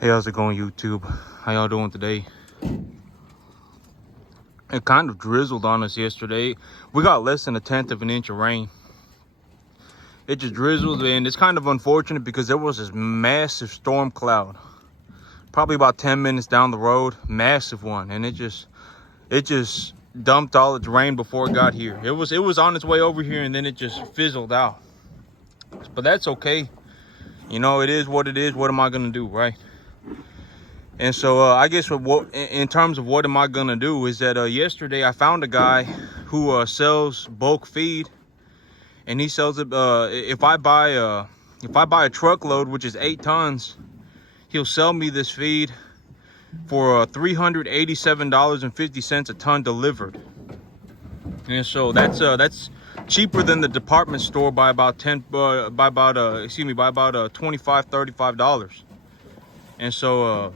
Hey, how's it going, YouTube? How y'all doing today? It kind of drizzled on us yesterday. We got less than 1/10 of an inch of rain. It just drizzled, and it's kind of unfortunate because there was this massive storm cloud probably about 10 minutes down the road, massive one, and it just dumped all its rain before it got here. It was on its way over here, and then it just fizzled out. But that's okay. You know, it is what it is. What am I gonna do, right? And so I guess in terms of what am I gonna do is that yesterday I found a guy who sells bulk feed, and he sells it. If I buy a truckload, which is 8 tons, he'll sell me this feed for $387.50 a ton delivered. And so that's cheaper than the department store by about $25-$35. And so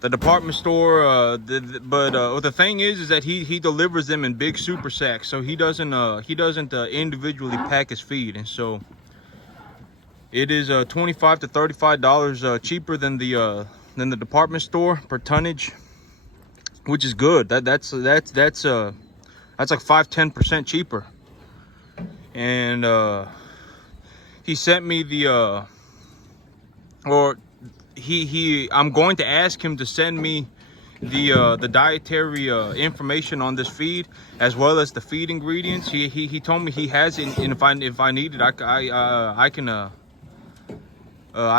the department store, the thing is that he delivers them in big super sacks, so he doesn't individually pack his feed, and so it is $25 to $35 cheaper than the department store per tonnage, which is good. That's like 5-10% cheaper. And he sent me the I'm going to ask him to send me the dietary information on this feed, as well as the feed ingredients. He told me he has it, and if I need it, I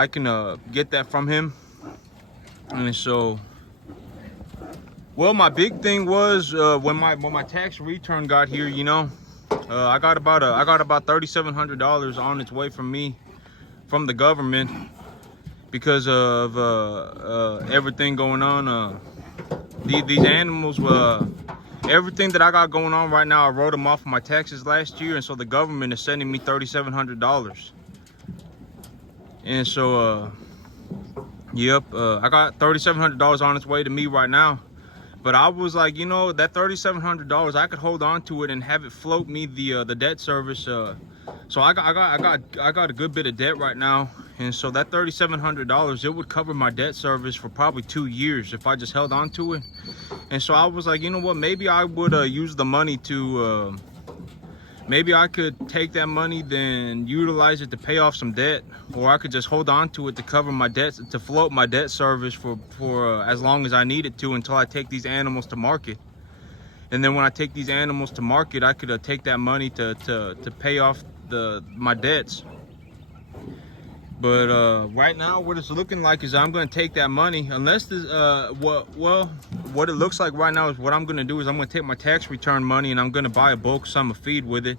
can get that from him. And so, well, my big thing was when my tax return got here, you know, I got about $3,700 on its way from the government, because of everything going on. These animals, everything that I got going on right now, I wrote them off of my taxes last year, and so the government is sending me $3,700. And so yep, I got $3,700 on its way to me right now. But I was like, you know, that $3,700, I could hold on to it and have it float me the debt service. So I got a good bit of debt right now, and so that $3,700, it would cover my debt service for probably 2 years if I just held on to it. And so I was like, you know what, maybe I would use the money to maybe I could take that money, then utilize it to pay off some debt, or I could just hold on to it to cover my debts, to float my debt service for as long as I need it to, until I take these animals to market. And then when I take these animals to market, I could take that money to pay off my debts. But right now, what it's looking like is I'm going to take that money, unless this what it looks like right now is what I'm going to do is I'm going to take my tax return money, and I'm going to buy a bulk sum of feed with it.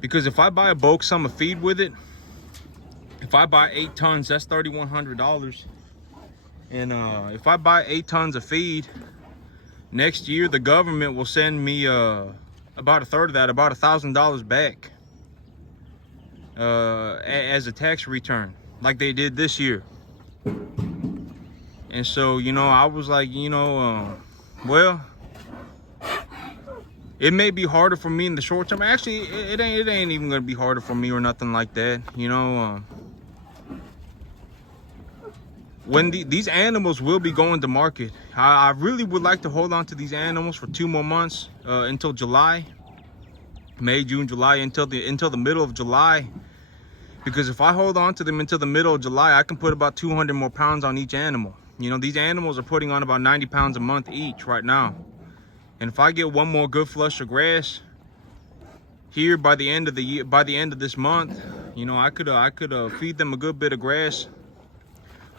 Because if I buy a bulk sum of feed with it, if I buy 8 tons, that's $3,100. And if I buy 8 tons of feed, next year the government will send me about a third of that, about $1,000 back as a tax return, like they did this year. And so, you know, I was like, you know, well, it may be harder for me in the short term. Actually, it ain't even gonna be harder for me or nothing like that, you know. When these animals will be going to market, I really would like to hold on to these animals for 2 more months, until July, May, June, July, until the middle of July. Because if I hold on to them until the middle of July, I can put about 200 more pounds on each animal. You know, these animals are putting on about 90 pounds a month each right now. And if I get one more good flush of grass here by the end of the year, by the end of this month, you know, I could feed them a good bit of grass.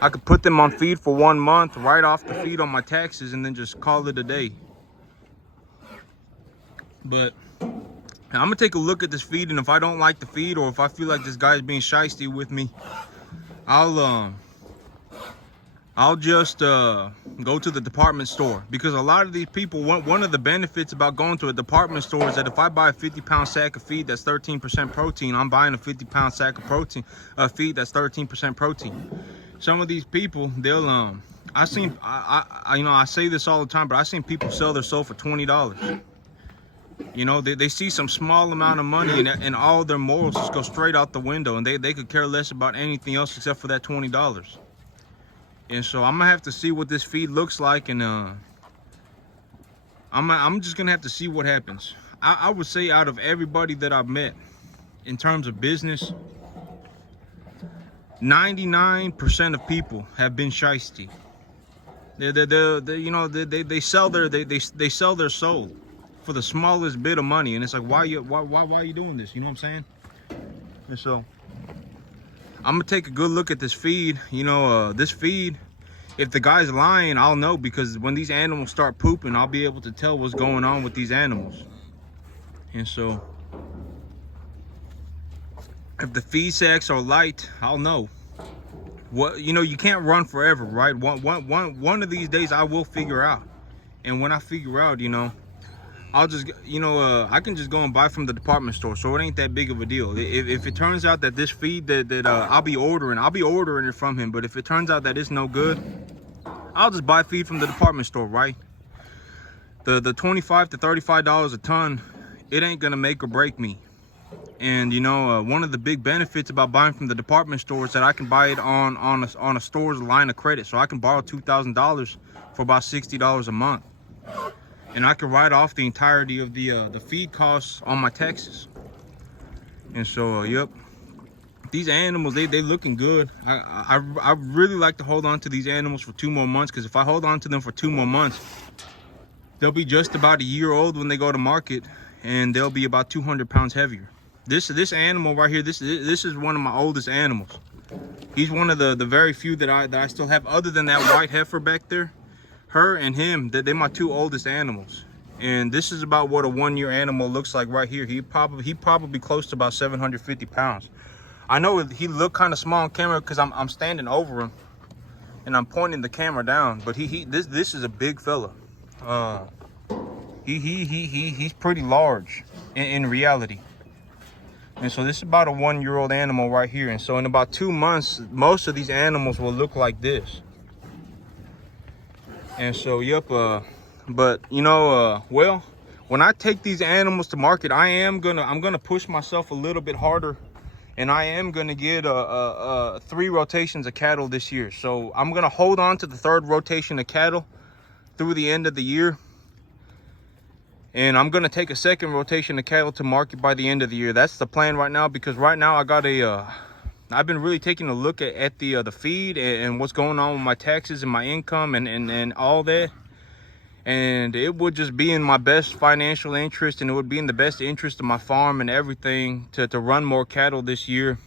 I could put them on feed for 1 month, write off the feed on my taxes, and then just call it a day. But I'm gonna take a look at this feed, and if I don't like the feed, or if I feel like this guy's being shysty with me, I'll just go to the department store. Because a lot of these people, one of the benefits about going to a department store is that if I buy a 50-pound sack of feed that's 13% protein, I'm buying a 50-pound sack of feed that's 13% protein. Some of these people, they'll you know, I say this all the time, but I've seen people sell their soul for $20. You know, they see some small amount of money and all their morals just go straight out the window, and they could care less about anything else except for that $20. And so I'm gonna have to see what this feed looks like, and I'm just gonna have to see what happens. I would say out of everybody that I've met in terms of business, 99% of people have been shiesty. They sell they sell their soul for the smallest bit of money, and it's like, why are you doing this? You know what I'm saying? And so I'm gonna take a good look at this feed. You know, this feed, if the guy's lying, I'll know, because when these animals start pooping, I'll be able to tell what's going on with these animals. And so if the feed sacks are light, I'll know. What, you know, you can't run forever, right? One of these days I will figure out. And when I figure out, you know, I'll just, you know, I can just go and buy from the department store, so it ain't that big of a deal. If it turns out that this feed that I'll be ordering it from him, but if it turns out that it's no good, I'll just buy feed from the department store, right? The $25 to $35 a ton, it ain't gonna make or break me. And you know, one of the big benefits about buying from the department store is that I can buy it on a store's line of credit. So I can borrow $2,000 for about $60 a month, and I can write off the entirety of the feed costs on my taxes. And so yep, these animals, they looking good. I really like to hold on to these animals for 2 more months, because if I hold on to them for 2 more months, they'll be just about a year old when they go to market, and they'll be about 200 pounds heavier. This animal right here, this is one of my oldest animals. He's one of the very few that I still have, other than that white heifer back there. Her and him, they're my 2 oldest animals. And this is about what a 1-year animal looks like right here. He probably close to about 750 pounds. I know he looked kind of small on camera because I'm standing over him and I'm pointing the camera down, but this is a big fella. He's pretty large in reality. And so this is about a 1-year-old animal right here. And so in about 2 months, most of these animals will look like this. And so, yep, but you know, well, when I take these animals to market, I'm gonna push myself a little bit harder, and I am gonna get 3 rotations of cattle this year. So I'm gonna hold on to the 3rd rotation of cattle through the end of the year. And I'm gonna take a 2nd rotation of cattle to market by the end of the year. That's the plan right now, because right now I got I've been really taking a look at the feed and what's going on with my taxes and my income and all that. And it would just be in my best financial interest, and it would be in the best interest of my farm and everything to run more cattle this year.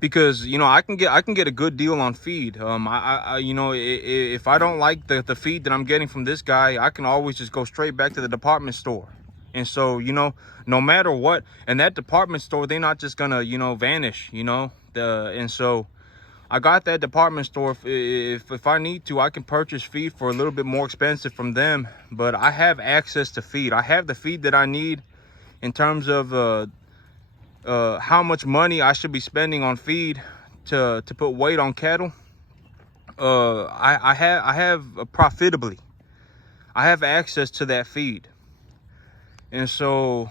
Because, you know, I can get a good deal on feed. You know, if I don't like the feed that I'm getting from this guy, I can always just go straight back to the department store. And so, you know, no matter what, and that department store, they're not just gonna, you know, vanish, you know. And so I got that department store. If I need to, I can purchase feed for a little bit more expensive from them. But I have access to feed. I have the feed that I need in terms of how much money I should be spending on feed to put weight on cattle. I have profitably, I have access to that feed. And so,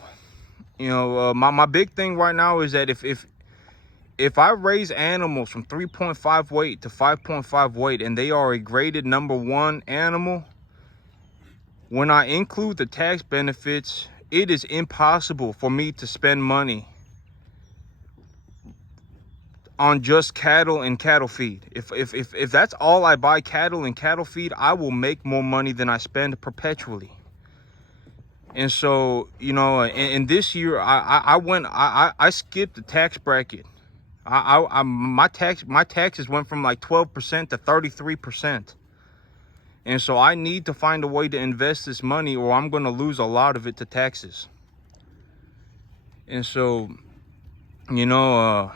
you know, my big thing right now is that if I raise animals from 3.5 weight to 5.5 weight, and they are a graded #1 animal, when I include the tax benefits, it is impossible for me to spend money on just cattle and cattle feed. If that's all I buy, cattle and cattle feed, I will make more money than I spend perpetually. And so, you know, and this year I skipped the tax bracket. My taxes went from like 12% to 33%. And so I need to find a way to invest this money, or I'm going to lose a lot of it to taxes. And so, you know,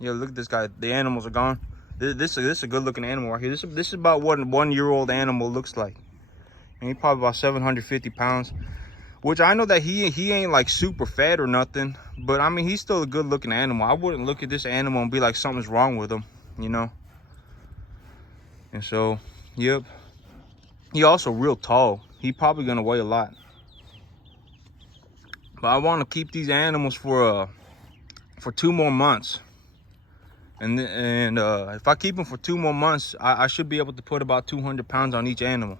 yeah, look at this guy. The animals are gone. This is a good looking animal right here. This is about what a 1-year-old animal looks like. And he's probably about 750 pounds, which I know that he ain't like super fat or nothing, but I mean, he's still a good looking animal. I wouldn't look at this animal and be like something's wrong with him, you know. And so, yep, he also real tall. He probably gonna weigh a lot. But I want to keep these animals for 2 more months. And if I keep them for 2 more months, I should be able to put about 200 pounds on each animal.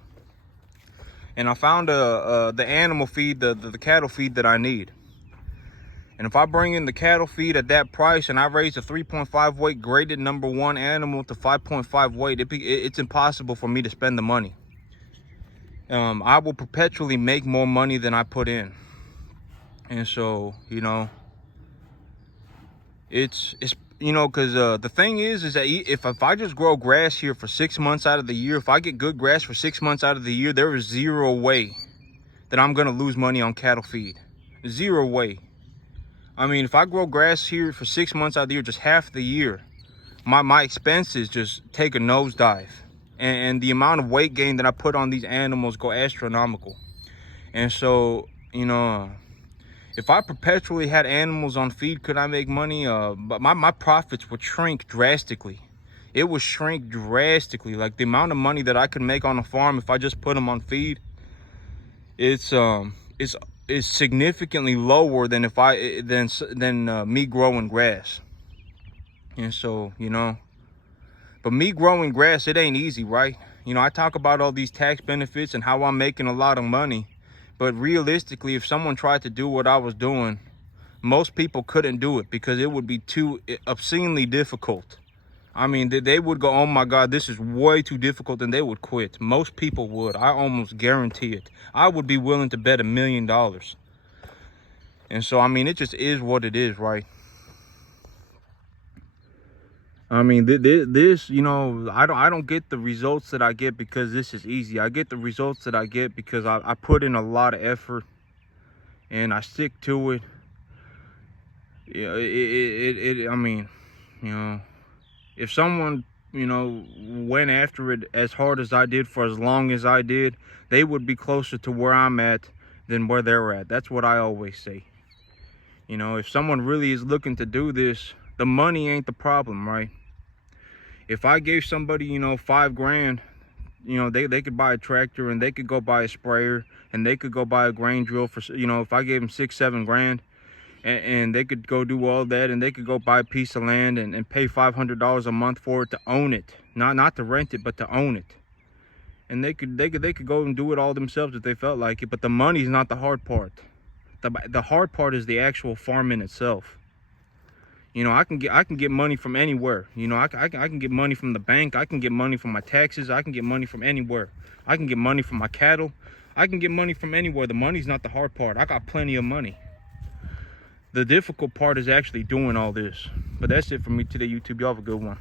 And I found the animal feed, the cattle feed that I need. And if I bring in the cattle feed at that price and I raise a 3.5 weight graded #1 animal to 5.5 weight, it's impossible for me to spend the money. I will perpetually make more money than I put in. And so, you know, it's you know, because the thing is that if I just grow grass here for 6 months out of the year, if I get good grass for 6 months out of the year, there is zero way that I'm going to lose money on cattle feed. Zero way. I mean, if I grow grass here for 6 months out of the year, just half the year, my expenses just take a nosedive. And the amount of weight gain that I put on these animals go astronomical. And so, you know, if I perpetually had animals on feed, could I make money? But my profits would shrink drastically. It would shrink drastically. Like the amount of money that I could make on a farm if I just put them on feed, it's significantly lower than if me growing grass. And so, you know, but me growing grass, it ain't easy, right? You know, I talk about all these tax benefits and how I'm making a lot of money, but realistically, if someone tried to do what I was doing, most people couldn't do it because it would be too obscenely difficult. I mean, they would go, oh my God, this is way too difficult, and they would quit. Most people would. I almost guarantee it. I would be willing to bet $1 million. And so, I mean, it just is what it is, right? I mean, this, you know, I don't get the results that I get because this is easy. I get the results that I get because I put in a lot of effort and I stick to it. Yeah, I mean, you know, if someone, you know, went after it as hard as I did for as long as I did, they would be closer to where I'm at than where they're at. That's what I always say. You know, if someone really is looking to do this, the money ain't the problem, right? If I gave somebody, you know, $5 grand, you know, they could buy a tractor and they could go buy a sprayer and they could go buy a grain drill for, you know, if I gave them $6-7 grand and they could go do all that and they could go buy a piece of land and pay $500 a month for it to own it, not to rent it, but to own it. And they could go and do it all themselves if they felt like it. But the money's not the hard part. The hard part is the actual farming itself. You know, I can get money from anywhere. You know, I can get money from the bank. I can get money from my taxes. I can get money from anywhere. I can get money from my cattle. I can get money from anywhere. The money's not the hard part. I got plenty of money. The difficult part is actually doing all this. But that's it for me today, YouTube. Y'all have a good one.